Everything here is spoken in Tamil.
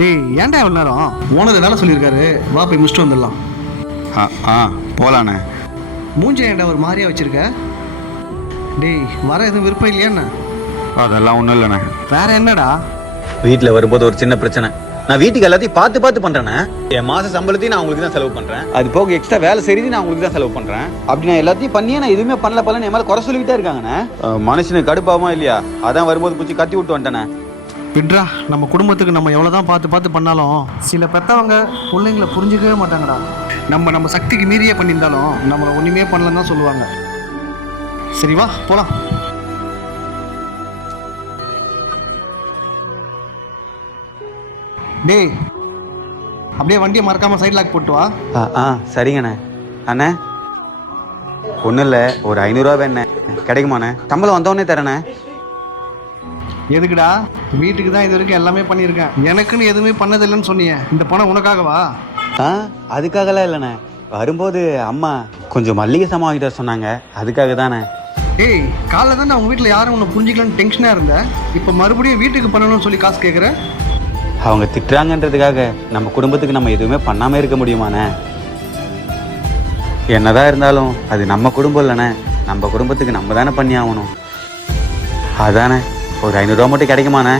டேய் ஏன்டா எவ்வளோ நேரம்? ஓனர் வேலை சொல்லியிருக்காரு, வா போய் முடிச்சுட்டு வந்துடலாம். போகலாண்ணே. மூஞ்ச ஏன்டா ஒரு மாதிரியா வச்சிருக்க? டேய் வர எதுவும் விருப்பம் இல்லையாண்ணா? அதெல்லாம் ஒன்றும் இல்லைண்ணே. வேற என்னடா? வீட்டில் வரும்போது ஒரு சின்ன பிரச்சனை. நான் வீட்டுக்கு எல்லாத்தையும் பார்த்து பண்றேனே. என் மாச சம்பளத்தையும் நான் உங்களுக்கு தான் செலவு பண்றேன். அது போக எக்ஸ்ட்ரா வேலை செய்து நான் உங்களுக்கு தான் செலவு பண்றேன். அப்படி நான் எல்லாத்தையும் பண்ணியே நான் எதுவுமே பண்ணல என் மேல குறை சொல்லிக்கிட்டே இருக்காங்கண்ணே. மனுஷனுக்கு கடுப்பாமா இல்லையா? அதான் வரும்போது பிடிச்சி கத்தி விட்டு வந்துட்டேனே. விட்ரா, நம்ம குடும்பத்துக்கு நம்ம எவ்வளோதான் பார்த்து பண்ணாலும் சில பெற்றவங்க பிள்ளைங்களை புரிஞ்சுக்கவே மாட்டாங்கடா. நம்ம சக்திக்கு மீறியே பண்ணியிருந்தாலும் நம்மளை ஒன்றுமே பண்ணலன்னு தான் சொல்லுவாங்க. சரி வா போகலாம். டேய் அப்படியே வண்டியை மறக்காம சைட் லாக் போட்டு வா. சரிங்கண்ணே. அண்ணே ஒன்றும் இல்லை, ஒரு 500 ரூபா வேணே, கிடைக்குமாண்ணே? சம்பளம் வந்தவொடனே தரேண்ணே. எதுக்குடா? வீட்டுக்கு தான் இது வரைக்கும் எல்லாமே பண்ணியிருக்கேன். எனக்குன்னு எதுவுமே பண்ணதில்லைன்னு சொன்னீங்க. இந்த பணம் உனக்காகவா? அதுக்காகலாம் இல்லைண்ணே. வரும்போது அம்மா கொஞ்சம் மல்லிகை சாமான் வாங்கிட்டு வர சொன்னாங்க, அதுக்காக தானே. ஏய் காலைல தான் அவங்க வீட்டில் யாரும் உன்னை புரிஞ்சிக்கலான்னு டென்ஷனாக இருந்தேன். இப்போ மறுபடியும் வீட்டுக்கு பண்ணணும்னு சொல்லி காசு கேட்குறேன். அவங்க திட்டுறாங்கன்றதுக்காக நம்ம குடும்பத்துக்கு நம்ம எதுவுமே பண்ணாமல் இருக்க முடியுமாண்ணே? என்னதான் இருந்தாலும் அது நம்ம குடும்பம் இல்லைண்ணே. நம்ம குடும்பத்துக்கு நம்ம தானே பண்ணி ஆகணும். அதானே, ஒரு 500 ரூபா மட்டும் கிடைக்குமாண்ணே?